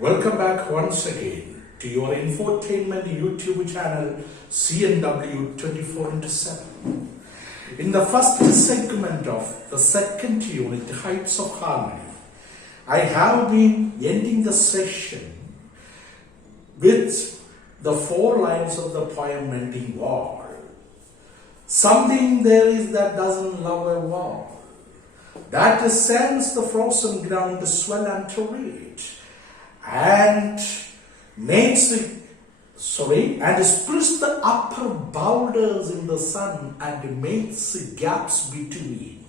Welcome back once again to your infotainment YouTube channel CNW 24/7. In the first segment of the second unit, Heights of Harmony, I have been ending the session with the 4 lines of the poem Mending Wall. Something there is that doesn't love a wall, that sends the frozen ground to swell and to reach, and and splits the upper boulders in the sun and makes gaps between.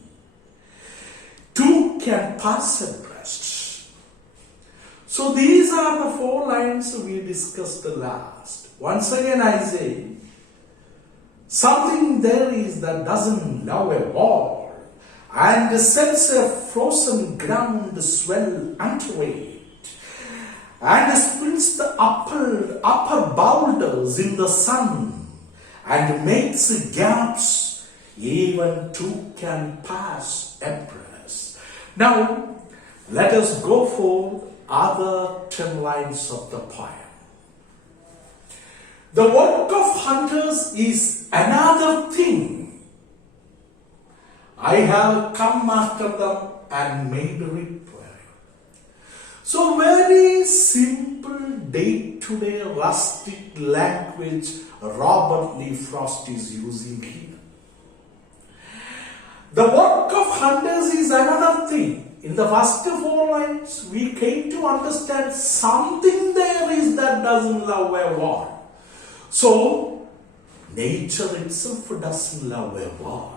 2 can pass abreast. So these are the 4 lines we discussed last. Once again I say, something there is that doesn't love a wall and sets a frozen ground swell and wait, and splits the upper boulders in the sun and makes gaps even 2 can pass abreast. Now let us go for other 10 lines of the poem. The work of hunters is another thing. I have come after them and made repair. So very simple day-to-day rustic language Robert Lee Frost is using here. The work of hunters is another thing. In the first 4 lines, we came to understand something there is that doesn't love a war. So, nature itself doesn't love a war.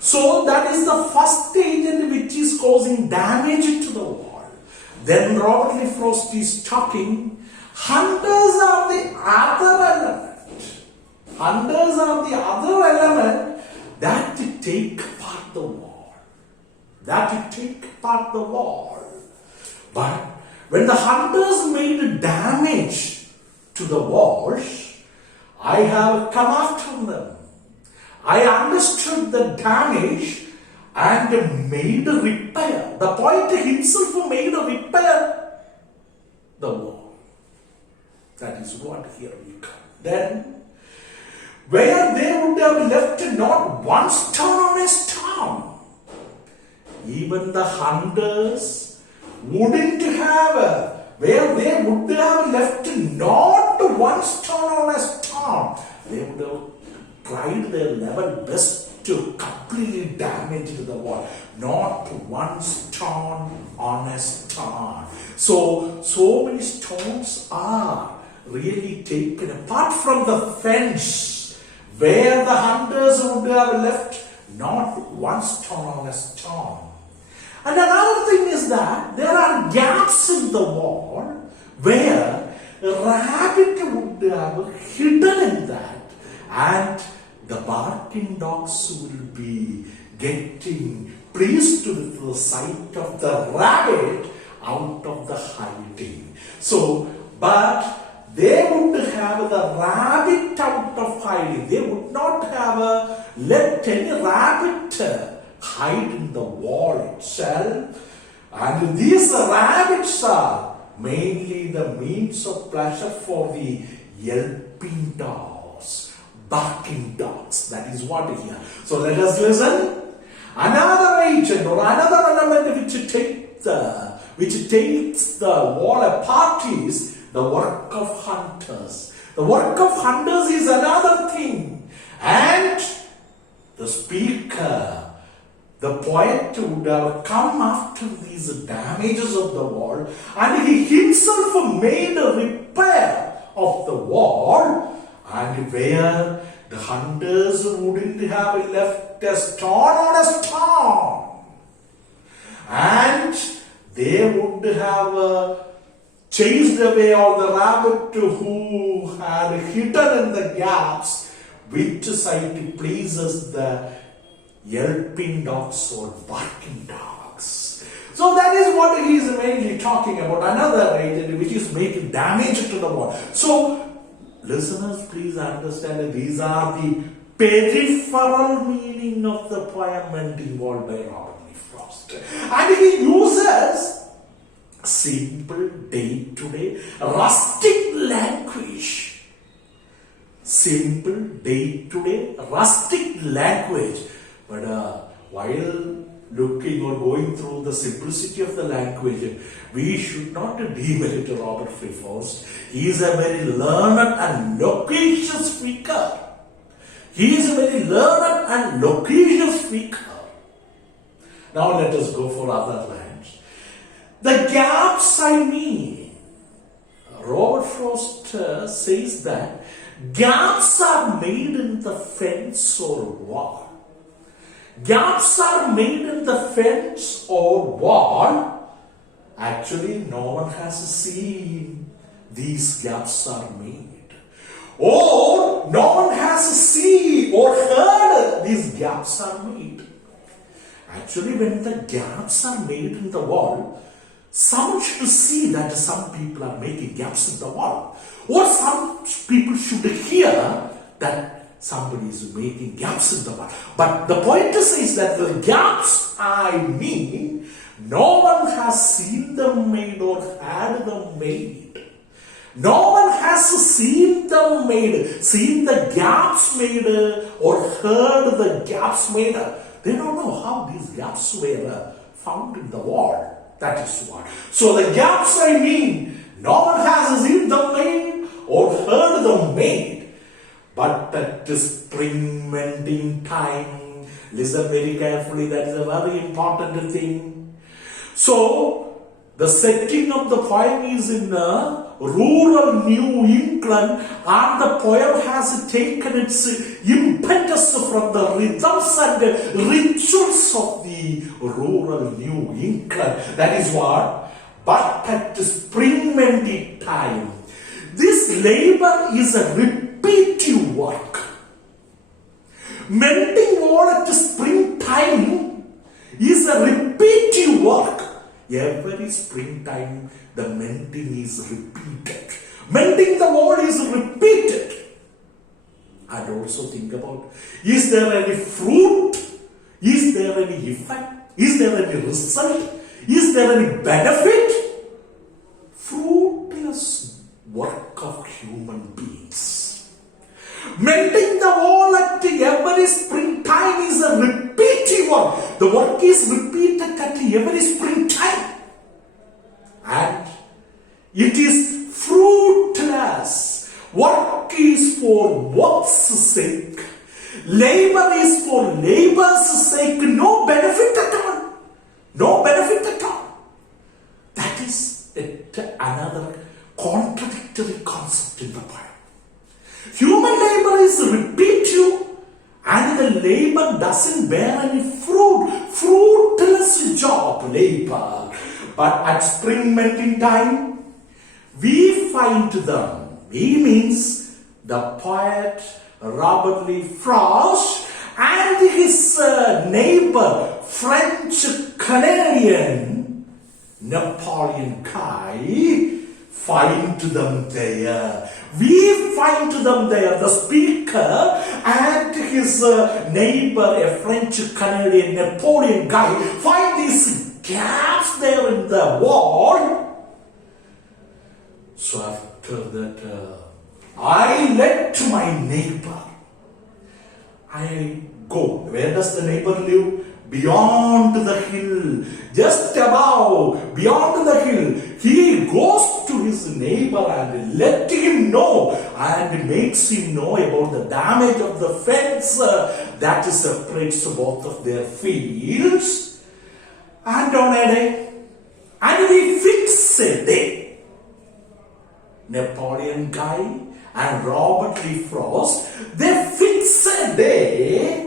So, that is the first agent which is causing damage to the wall. Then Robert Lee Frost is talking, hunters are the other element. Hunters are the other element that take apart the wall. That take apart the wall. But when the hunters made damage to the walls, I have come after them. I understood the damage and made a repair. The poet himself made a repair the wall. That is what here we come. Then, where they would have left not one stone on a stone, even the hunters wouldn't have, where they would have left not one stone on a stone, they would have tried their level best to completely damage the wall. Not one stone on a stone. So many stones are really taken apart from the fence, where the hunters would have left not one stone on a stone. And another thing is that there are gaps in the wall where a rabbit would have hidden in that, and the barking dogs will be getting pleased with the sight of the rabbit out of the hiding. So, but they would have the rabbit out of hiding. They would not have let any rabbit hide in the wall itself. And these rabbits are mainly the means of pleasure for the yelping dogs, barking dogs. That is what here. So let us listen. Another agent or another element which takes the wall apart is the work of hunters. The work of hunters is another thing. And the speaker, the poet, would have come after these damages of the wall, and he himself made a repair of the wall, and where the hunters wouldn't have left a stone on a stone, and they would have chased away all the rabbit who had hidden in the gaps, which sight pleases the yelping dogs or barking dogs. So that is what he is mainly talking about. Another agent which is making damage to the wall. So listeners, please understand that these are the peripheral meaning of the poem Mending Wall by Robert Lee Frost. And he uses simple day-to-day rustic language. Simple day-to-day rustic language. But while looking or going through the simplicity of the language, we should not demerit Robert Frost. He is a very learned and loquacious speaker. He is a very learned and loquacious speaker. Now let us go for other lands. The gaps I mean. Robert Frost says that gaps are made in the fence or wall. Gaps are made in the fence or wall. Actually, no one has seen these gaps are made. Or no one has seen or heard these gaps are made. Actually, when the gaps are made in the wall, someone should see that some people are making gaps in the wall. Or some people should hear that somebody is making gaps in the wall. But the point is that the gaps I mean, no one has seen them made or had them made. No one has seen them made, seen the gaps made or heard the gaps made. They don't know how these gaps were found in the wall. That is what. So the gaps I mean, no one has seen them made or heard them made. But at the spring mending time, listen very carefully, that is a very important thing. So, the setting of the poem is in rural New England, and the poem has taken its impetus from the rhythms and rituals of the rural New England. That is what. But at the spring mending time, this labor is a repetitive work. Mending wall at the springtime is a repetitive work. Every springtime, the mending is repeated. Mending the wall is repeated. And also think about, is there any fruit? Is there any effect? Is there any result? Is there any benefit? Fruitless work of human beings. Mending the wall at every springtime is a repeated work. The work is repeated at every springtime. And it is fruitless. Work is for work's sake. Labor is for labor's sake. No benefit at all. No benefit at all. That is another contradictory concept in the Bible. Human labor is repetitive and the labor doesn't bear any fruit. Fruitless job, labor. But at spring mending time, we find them. He means the poet Robert Lee Frost and his neighbor, French Canadian Napoleon Guy, find them there. We find them there. The speaker and his neighbor, a French Canadian Napoleon Guy, find these gaps there in the wall. So after that, I led to my neighbor. I go. Where does the neighbor live? Beyond the hill, just above, beyond the hill. He goes to his neighbor and let him know and makes him know about the damage of the fence that separates both of their fields. And on a day, and we fix a day. Napoleon Guy and Robert Lee Frost, they fix a day.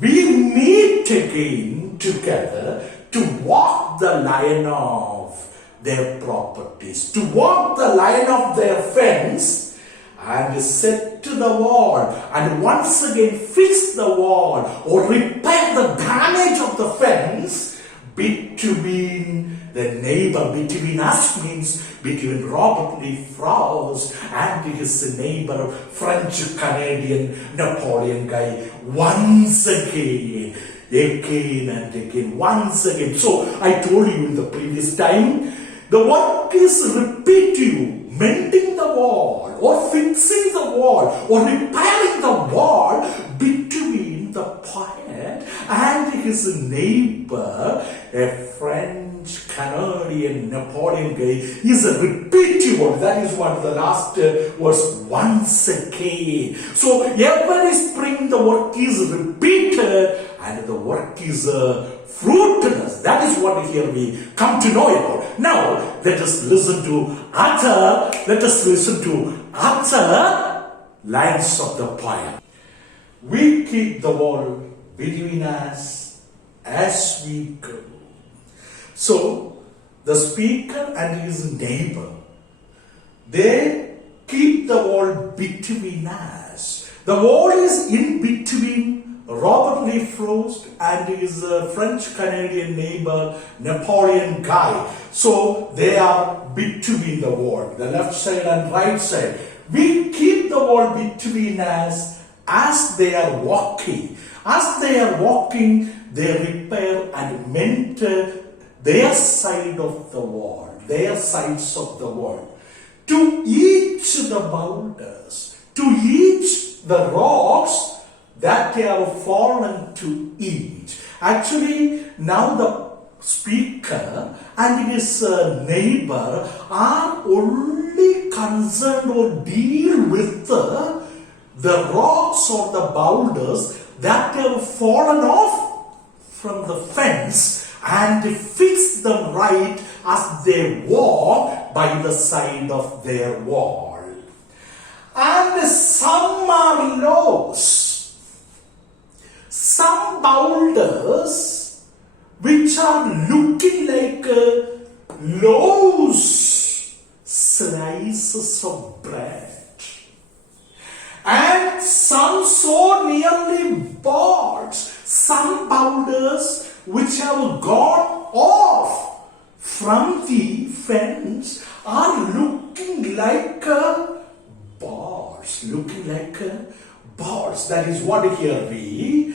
We meet again together to walk the line of their properties, to walk the line of their fence and set to the wall and once again fix the wall or repair the damage of the fence between the neighbor, between us means between Robert Lee Frost and his neighbor, French Canadian Napoleon Guy. Once again, again and again, once again. So I told you in the previous time, the work is repetitive, mending the wall or fixing the wall or repairing the wall between the poet and his neighbor, a French, Canadian, Napoleon guy. Is a repetitive word. That is what the last was, once again. So every spring the work is repeated and the work is fruitfulness. That is what here we come to know about. Now let us listen to other lines of the poem. We keep the wall between us as we go. So the speaker and his neighbor, they keep the wall between us. The wall is in between Robert Lee Frost and his French-Canadian neighbor Napoleon Guy. So they are between the wall, the left side and right side. We keep the wall between us as they are walking. As they are walking, they repair and mend their side of the wall, their sides of the wall. To each the boulders, to each the rocks that they have fallen to each. Actually, now the speaker and his neighbor are only concerned or deal with the rocks or the boulders that have fallen off from the fence and fix them right as they walk by the side of their wall. And some are lows, some boulders which are looking like loose slices of bread, and some so nearly boards, some boulders which have gone off from the fence are looking like bars, That is what here we.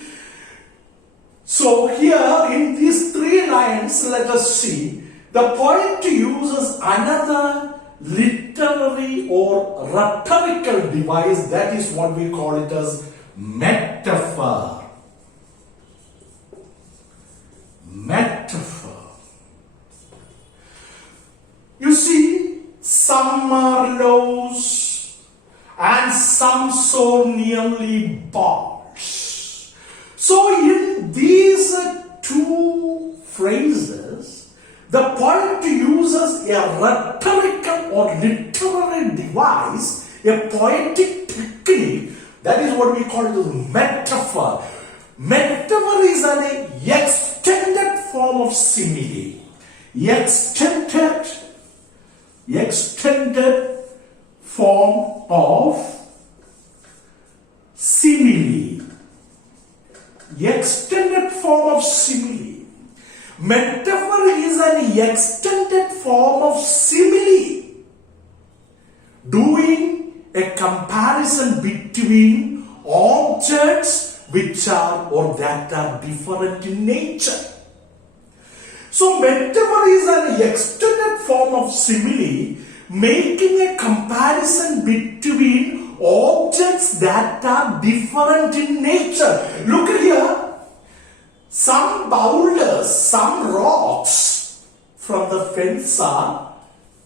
So here in these three lines, let us see. The poet uses another literary or rhetorical device, that is what we call it as metaphor. You see, some are lows and some so nearly bars. So in these two phrases, the poet uses a rhetorical or literary device, a poetic technique, that is what we call it as metaphor. Metaphor is an extended form of simile. Extended form of simile. Extended form of simile. Metaphor is an extended form of simile, doing a comparison between objects which are or that are different in nature. So metaphor is an extended form of simile, making a comparison between objects that are different in nature. Look at here. Some boulders, some rocks from the fence are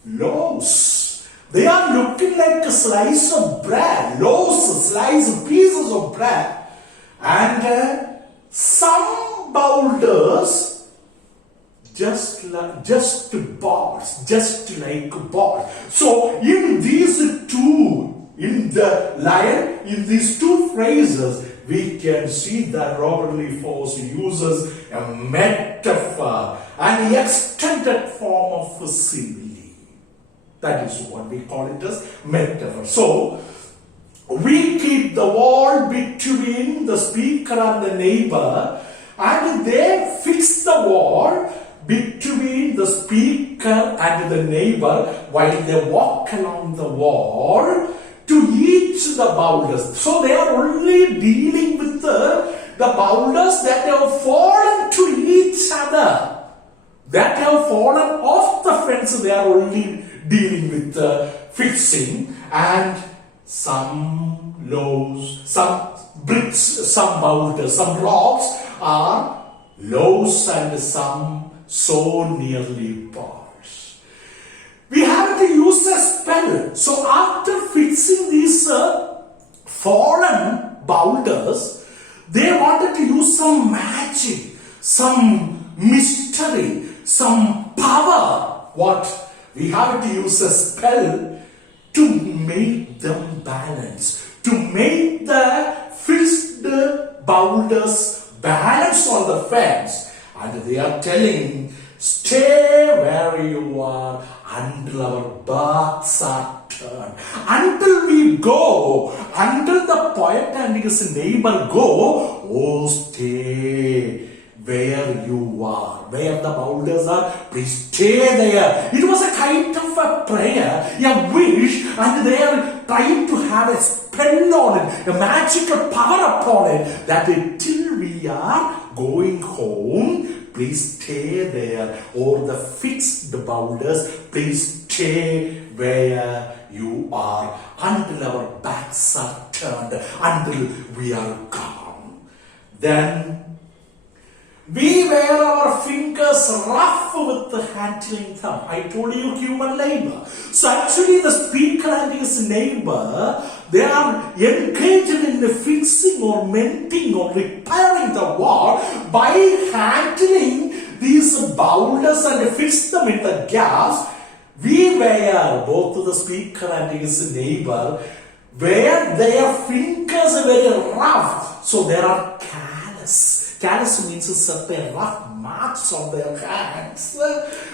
loaves. They are looking like a slice of bread, loaves, slice pieces of bread. And some boulders just like bars. So in these two, in the line, in these two phrases, we can see that Robert Lee Frost uses a metaphor, an extended form of simile. That is what we call it as metaphor. So we keep the wall between the speaker and the neighbor, and they fix the wall between the speaker and the neighbor while they walk along the wall to each the boulders. So they are only dealing with the boulders that have fallen fallen off the fence, they are only dealing with fixing, and some lows, some bricks, some boulders, some rocks are lows and some so nearly bars. We have to use a spell. So after fixing these fallen boulders, they wanted to use some magic, some mystery, some power. What? We have to use a spell to make them balance, to make the fixed boulders balance on the fence. And they are telling, stay where you are until our backs are turned. Until we go, until the poet and his neighbor go, oh, stay where you are, where the boulders are, please stay there. It was a kind of a prayer, a wish, and they are trying to have a spell on it, a magical power upon it, that till we are going home, please stay there, or the fixed boulders, please stay where you are until our backs are turned, until we are gone. Then we wear our fingers rough with the handling thumb. I told you human labor. So actually the speaker and his neighbor, they are engaged in the fixing or mending or repairing the wall by handling these boulders and fix them in the gaps. We wear, both the speaker and his neighbor, wear their fingers very rough. So there are callous. Callous means certain rough marks on their hands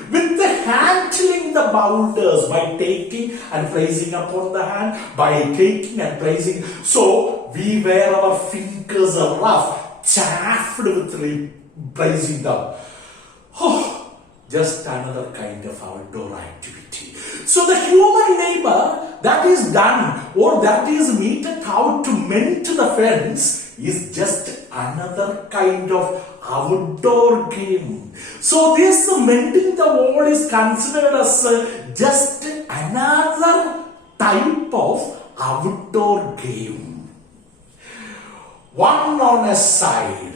with the handling the boulders by taking and placing upon the hand, by taking and placing. So we wear our fingers rough, chaffed with placing them. Oh, just another kind of outdoor activity. So the human labor that is done or that is meted out to mend the fence is just another kind of outdoor game. So this mending the wall is considered as just another type of outdoor game. One on a side,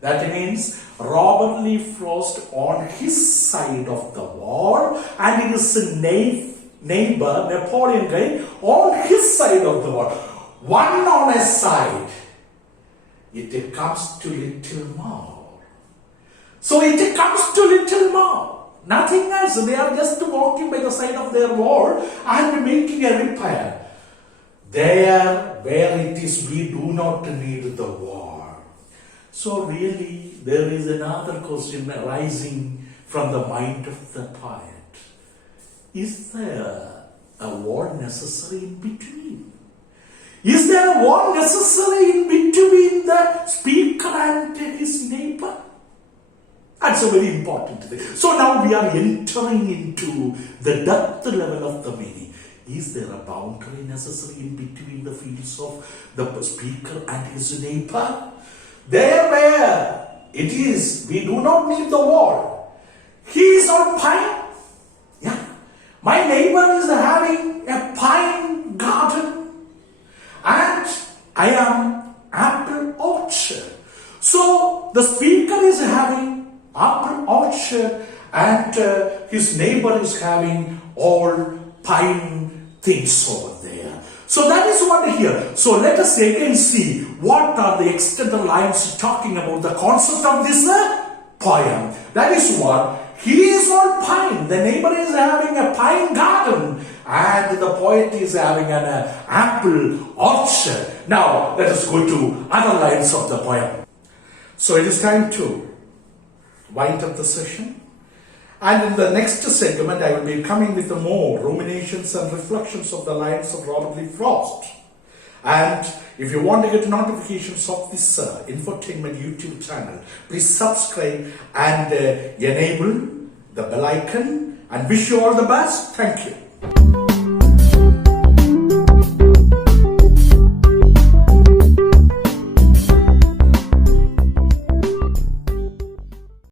that means Robert Lee Frost on his side of the wall and his neighbor Napoleon Guy on his side of the wall. One on a side. It comes to little more. So it comes to little more. Nothing else. They are just walking by the side of their wall and making a repair. There where it is, we do not need the wall. So really, there is another question arising from the mind of the poet. Is there a wall necessary in between? Is there a wall necessary in between the speaker and his neighbor? That's a very important thing. So now we are entering into the depth level of the meaning. Is there a boundary necessary in between the fields of the speaker and his neighbor? There where it is, we do not need the wall. He is on pine. Yeah. My neighbor is having a pine garden. And I am apple orchard. So the speaker is having apple orchard and his neighbor is having all pine things over there. So that is what here. So let us again see what are the extended lines talking about the concept of this poem. That is what. He is on pine. The neighbor is having a pine garden. And the poet is having an apple orchard. Now, let us go to other lines of the poem. So, it is time to wind up the session. And in the next segment, I will be coming with more ruminations and reflections of the lines of Robert Lee Frost. And if you want to get notifications of this infotainment YouTube channel, please subscribe and enable the bell icon. And wish you all the best. Thank you.